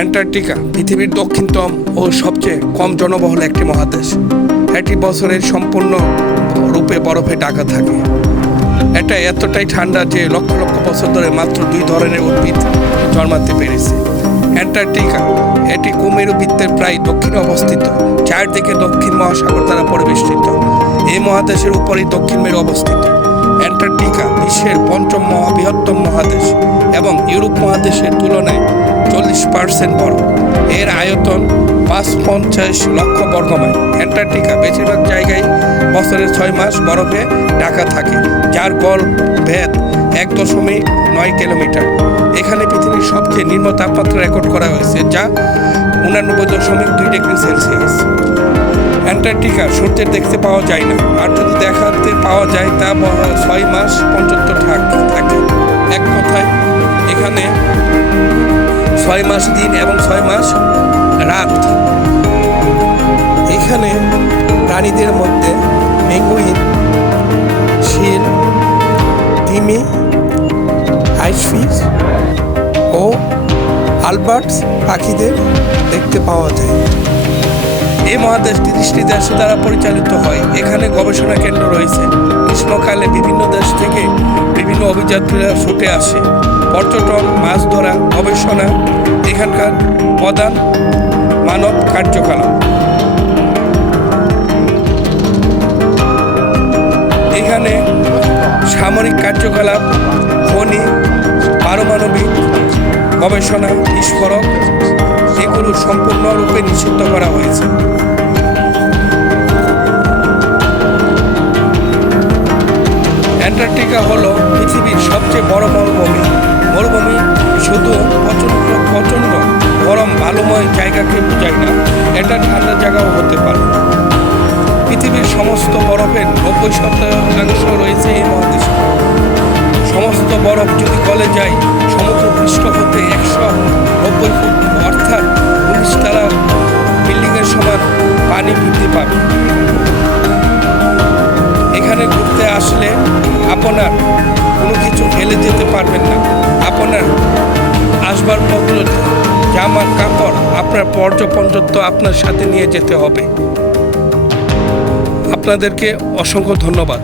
Antarctica, পৃথিবীর দক্ষিণতম ও সবচেয়ে কম জনবহুল একটি মহাদেশ। এটি বছরের সম্পূর্ণ রূপে বরফে ঢাকা থাকে। এটা এতটাই ঠান্ডা যে লক্ষ লক্ষ বছর ধরে মাত্র দুই ধরনের উদ্ভিদ জন্মাতে পেরেছে। অ্যান্টার্কটিকা, এটি কুমেরু বৃত্তের প্রায় দক্ষিণে অবস্থিত। চারদিকে দক্ষিণ মহাসাগর দ্বারা পরিবেষ্টিত। এই মহাদেশের উপরেই দক্ষিণ মেরু অবস্থিত। অ্যান্টার্কটিকা বিশ্বের পঞ্চম মহা বৃহত্তম মহাদেশ এবং ইউরোপ মহাদেশের তুলনায় চল্লিশ পার্সেন্ট বড়। এর আয়তন পাঁচ পঞ্চাশ লক্ষ বর্গমাইল। অ্যান্টার্কটিকা বেশিরভাগ জায়গায় বছরের ছয় মাস বরফে ঢাকা থাকে, যার গড় ভেদ এক দশমিক নয় কিলোমিটার। এখানে পৃথিবীর সবচেয়ে নিম্ন তাপমাত্রা রেকর্ড করা হয়েছে, যা উনানব্বই দশমিক দুই ডিগ্রি সেলসিয়াস। অ্যান্টার্কটিকা সূর্যের দেখতে পাওয়া যায় না, আর যদি দেখাতে পাওয়া যায়, তা ছয় মাস থাক- থাকে। এক কথায়, এখানে ছয় মাস দিন এবং ছয় মাস রাত। এখানে প্রাণীদের মধ্যে পেঙ্গুইন শিল, তিমি আইসফিস ও আলবার্টস পাখিদের দেখতে পাওয়া যায়। এই মহাদেশ তিরিশটি দেশ দ্বারা পরিচালিত হয়। এখানে গবেষণা কেন্দ্র রয়েছে। গ্রীষ্মকালে বিভিন্ন দেশ থেকে বিভিন্ন অভিযাত্রীরা ছুটে আসে। পর্যটন, মাছ ধরা, গবেষণা এখানকার প্রধান মানব কার্যকলাপ। এখানে সামরিক কার্যকলাপ, খনি, পারমাণবিক গবেষণা, বিস্ফোরক, এগুলো সম্পূর্ণরূপে নিষিদ্ধ করা হয়েছে। অ্যান্টার্কটিকা হলো পৃথিবীর সবচেয়ে বড় মরুভূমি। মরুভূমি শুধু প্রচণ্ড ভালোময় জায়গাকে বোঝায় না, এটা ঠান্ডা জায়গাও হতে পারে পৃথিবীর সমস্ত বরফের নব্বই শতাংশ রয়েছে এই মহাদেশে। সমস্ত বরফ যদি গলে যায়, সমুদ্র পৃষ্ঠ হতে একশো নব্বই ফুট, অর্থাৎ উনিশ তারা বিল্ডিংয়ের সমান পানি বৃদ্ধি পাবে। এখানে ঘুরতে আসলে আপনার কোনো কিছু ফেলে যেতে পারবেন না। আপনার আসবার আসবাবপত্র জামা কাপড় আপনার পর্য পর্যন্ত আপনার সাথে নিয়ে যেতে হবে। আপনাদেরকে অসংখ্য ধন্যবাদ।